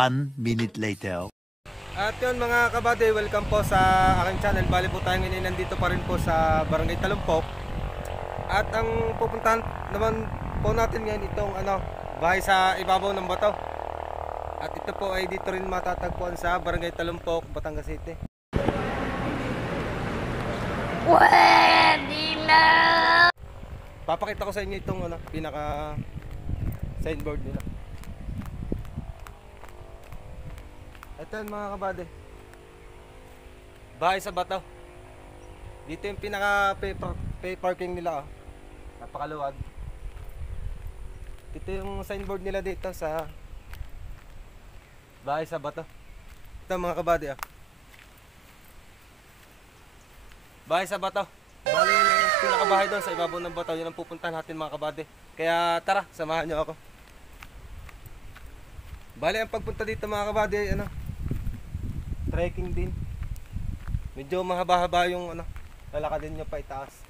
1 minute later. At yun mga kabady, welcome po sa aking channel. Bali po tayo ngayon, nandito pa rin po sa Barangay Talumpok. At ang pupuntahan naman po natin ngayon itong bahay sa ibabaw ng bato. At ito po ay dito rin matatagpuan sa Barangay Talumpok, Batangas City. Pwede na! Papakita ko sa inyo itong pinaka signboard nila. Ito yun mga kabady, bahay sa bato. Dito yung pinaka pay parking nila, napakaluwag. Ito yung signboard nila dito sa bahay sa bato. Ito mga kabady, bahay sa bato. Bali yung pinakabahay doon sa ibabaw ng bato, yun ang pupuntahan natin mga kabady. Kaya tara, samahan nyo ako. Bali ang pagpunta dito mga kabady ay trekking din. Medyo mahaba-haba yung lalakadin nyo pa itaas.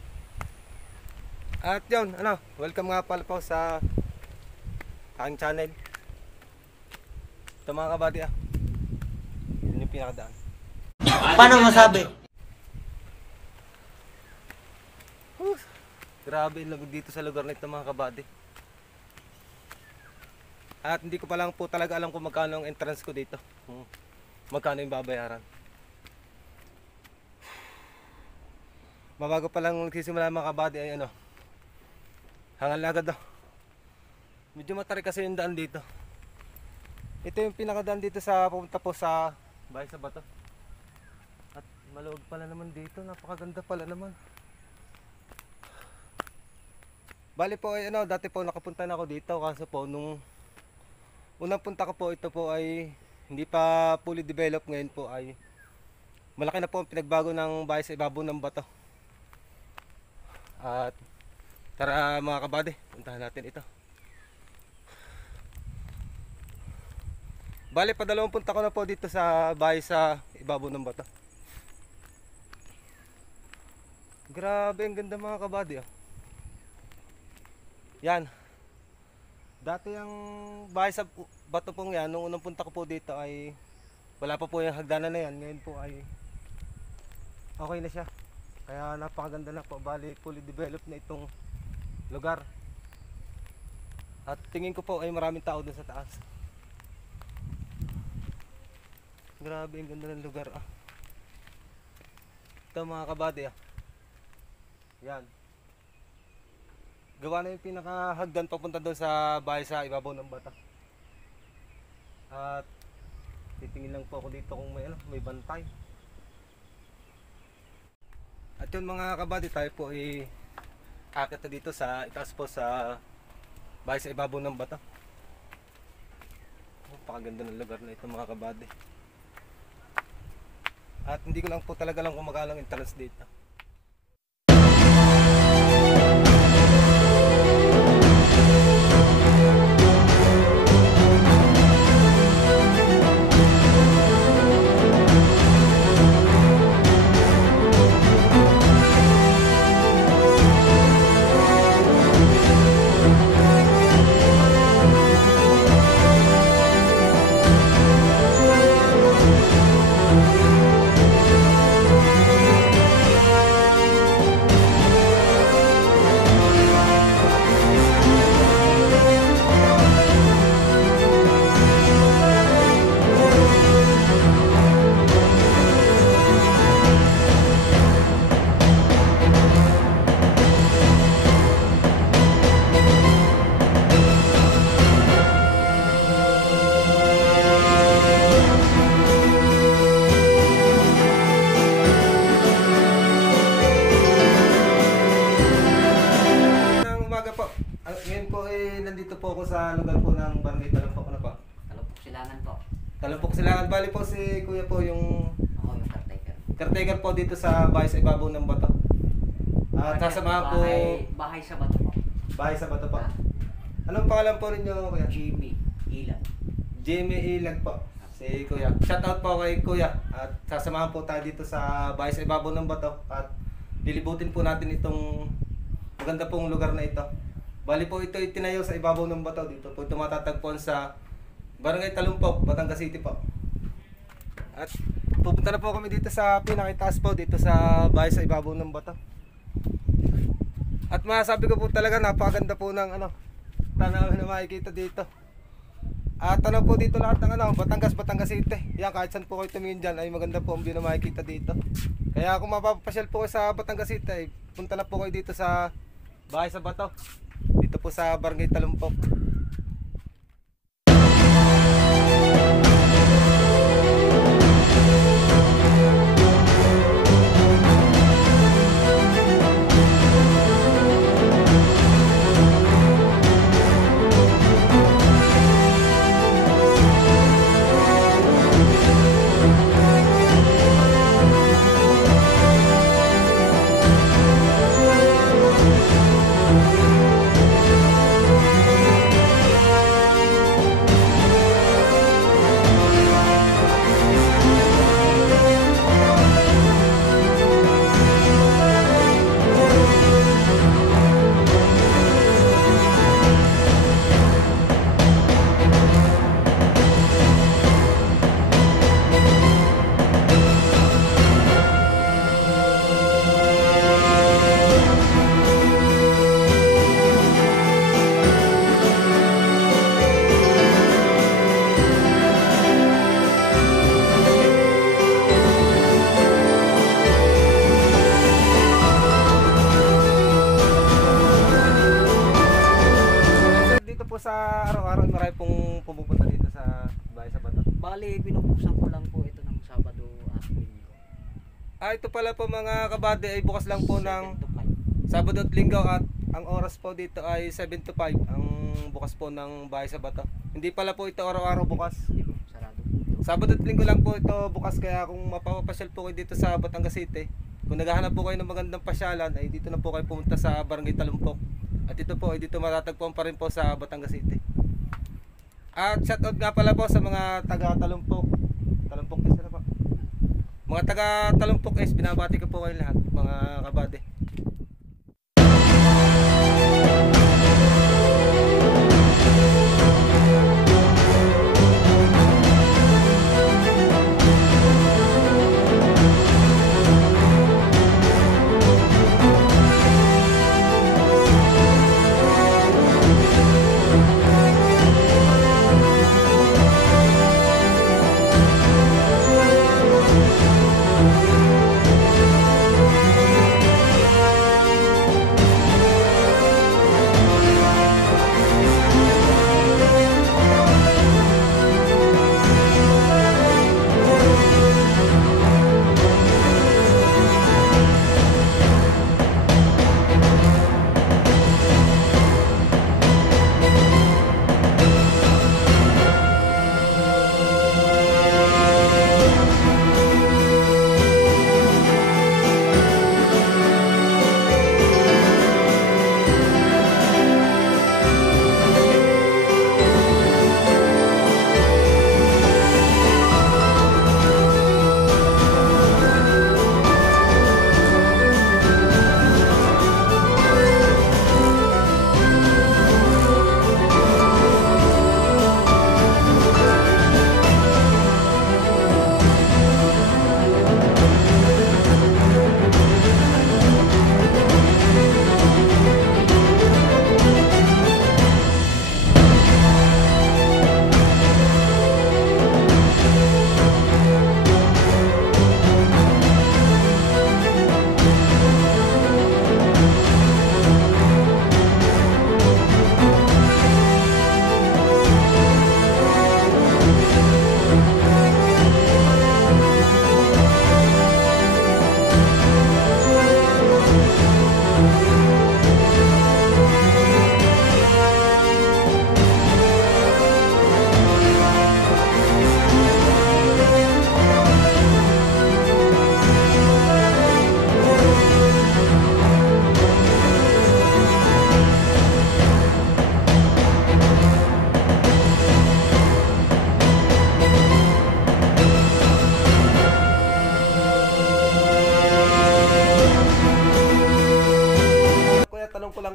At yun, welcome nga pala po sa aking channel. Ito mga kabady, yun yung pinakadaan. Paano masabi? Grabe yung lagod dito sa lugar na ito mga kabady. At hindi ko pa lang po talaga alam kung magkano ang entrance ko dito, magkano yung babayaran. Mabago pa lang nagsisimula mga kabady ay hangal na agad medyo matarik kasi yung daan dito. Ito yung pinakadaan dito sa pupunta po sa bahay sa bato. At maluwag pala naman dito, napakaganda pala naman. Bali po ay dati po nakapunta na ako dito, kaso po nung unang punta ko po, ito po ay hindi pa fully developed. Ngayon po ay malaki na po ang pinagbago ng bahay sa ibabaw ng bato. At tara mga kabady, puntahan natin ito. Bali padalawang punta ko na po dito sa bahay sa ibabaw ng bato. Grabe ang ganda mga kabady. Yan. Dati ang bahay sa bato pong yan, nung unang punta ko po dito ay wala pa po yung hagdanan na yan. Ngayon po ay okay na siya. Kaya napakaganda na po. Bali fully developed na itong lugar. At tingin ko po ay maraming tao dun sa taas. Grabe ang ganda ng lugar. Ito mga kabady. Yan. Gawa na yung pinakahagdan papunta doon sa bahay sa ibabaw ng bato. At titingin lang po ako dito kung may bantay. At yun mga kabady, tayo po akit na dito sa itaas po sa bahay sa ibabaw ng bato. Napakaganda ng lugar na ito mga kabady. At hindi ko lang po talaga lang kung magkano ang entrance dito. Nandito po ako sa lugar po ng Barangay Talumpok. Talumpok Silangan po. Talumpok Silangan. Bali po si kuya po yung Ako yung caretaker. caretaker po dito sa bahay sa ibabaw ng bato. At sasamahan po Bahay sa bato po. bahay sa bato po. Anong pangalan po ninyo kuya? Jimmy Ilan. Jimmy Ilag po. Si kuya. Shout out po kay kuya. At sasamahan po tayo dito sa bahay sa ibabaw ng bato. At lilibutin po natin itong maganda pong lugar na ito. Bali po ito itinayo sa ibabaw ng bato. Dito po ito matatagpuan sa Barangay Talumpok, Batangas City po. At pupunta na po kami dito sa pinakitaas po, dito sa bahay sa ibabaw ng bato. At masasabi ko po talaga napakaganda po ng tanawin na makikita dito. At po dito lahat ng Batangas City. Yan, kahit saan po kayo tumingin dyan ay maganda po ang view na makikita dito. Kaya kung mapapasyal po kayo sa Batangas City, ay punta na po kayo dito sa bahay sa bato. Dito po sa Barangay Talumpok. Sa araw-araw marami pong pumupunta dito sa bahay sa bato. Bali, binubuksan ko lang po ito ng Sabado at Linggo. Ito pala po mga kabady ay bukas lang po 7 ng to 5. Sabado at Linggo at ang oras po dito ay 7 to 5 ang bukas po ng bahay sa bato. Hindi pala po ito araw-araw bukas. Hindi po, sarado po ito. Sabado at Linggo lang po ito bukas, kaya kung mapapasyal po kayo dito sa Batangas City, kung naghahanap po kayo ng magandang pasyalan ay dito na po kayo pumunta sa Barangay Talumpok. At ito po ay dito matatagpuan pa rin po sa Batangas City. At shoutout nga pala po sa mga taga Talumpok. Talumpok is na po. Mga taga Talumpok is binabati ko po kayo lahat mga kabady.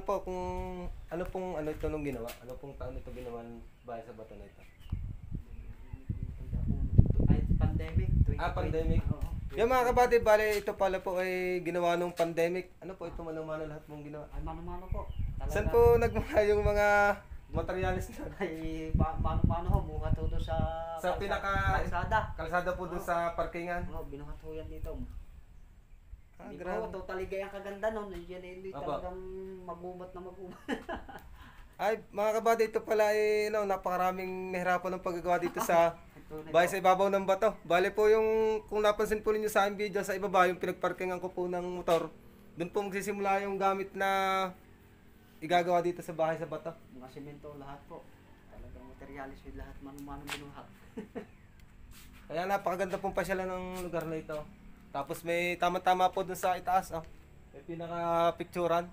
po kung ano ito nung ginawa? Ano pong taon ito ginawa ng bahay sa bato na ito? pandemic. 2020. Pandemic. Oo. Yung mga kabady, bale ito pala po ay ginawa nung pandemic. Ano po ito manang-mano lahat mong ginawa? Ay, mano-mano po. Talaga. Saan po nagmula yung mga materialis na? Ay, mano-mano ho. Buhat ho doon sa, Sa kalsada. kalsada po dun sa parkingan. Oo, binuhat ho yan dito. Hindi Grabe. po, totally gaya ang kaganda nun. Yan hindi Apo. talagang magubat na magubat. Ay, mga kabady, ito pala ay napakaraming nahirapan ng paggagawa dito sa Tunay bahay po. sa ibabaw ng bato. Bale po yung, kung napansin po ninyo sa aking video sa ibaba, yung pinagparkingan ko po ng motor, doon po magsisimula yung gamit na igagawa dito sa bahay sa bato. Mga semento lahat po. Talagang materialis with lahat. Mano-mano binuhat. Kaya napakaganda pong pasyalan ng lugar na ito. Tapos may tama-tama po dun sa itaas, may pinaka-picturan.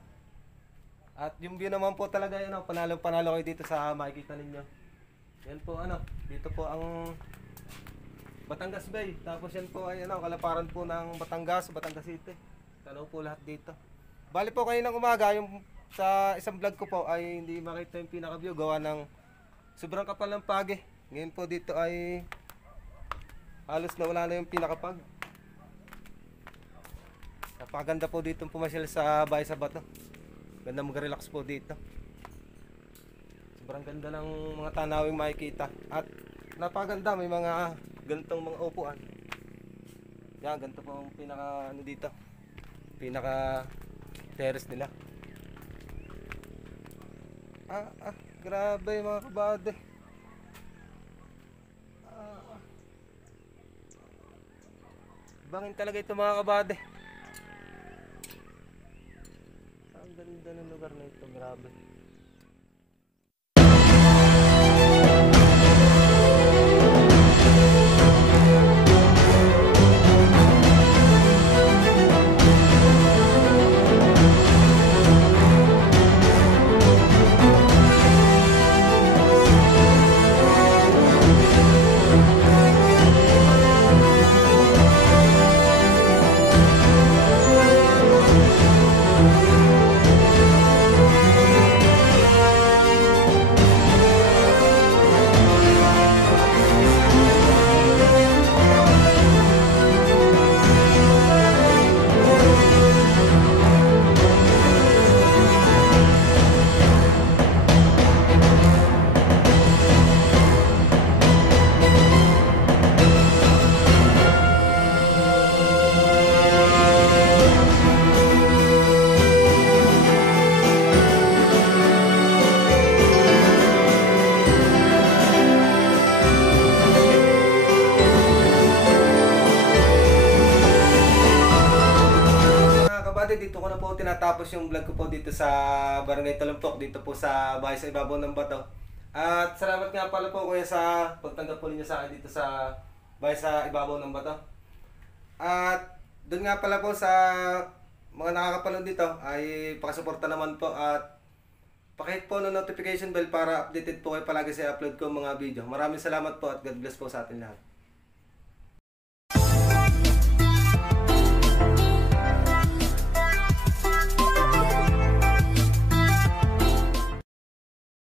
At yung view naman po talaga yun, panalo-panalo kayo dito sa makikita ninyo. Yan po dito po ang Batangas Bay. Tapos yan po ay kalaparan po ng Batangas City. Tanaw po lahat dito. Bali po kayo ng umaga, yung sa isang vlog ko po ay hindi makita yung pinaka-view gawa ng sobrang kapal ng pagi. Ngayon po dito ay halos na wala na yung pinakapag. Napakaganda po dito pumasyal sa bahay sa bato. Ganda mag-relax po dito. Sobrang ganda ng mga tanawing makikita. At napakaganda, may mga ganitong mga upuan. Yan, ganito po ang pinaka dito. Pinaka terrace nila. Grabe mga kabady. Bangin talaga ito mga kabady. Ang ganda ng lugar na ito, grabe. Dito ko na po tinatapos yung vlog ko po dito sa Barangay Talumpok, dito po sa bahay sa ibabaw ng bato. At salamat nga pala po kuya sa pagtanggap po ninyo sa akin dito sa bahay sa ibabaw ng bato. At doon nga pala po sa mga nakakapanood dito ay pakisuporta naman po at pakihit po ng notification bell para updated po kayo palagi sa upload ko mga video. Maraming salamat po at God bless po sa atin lahat.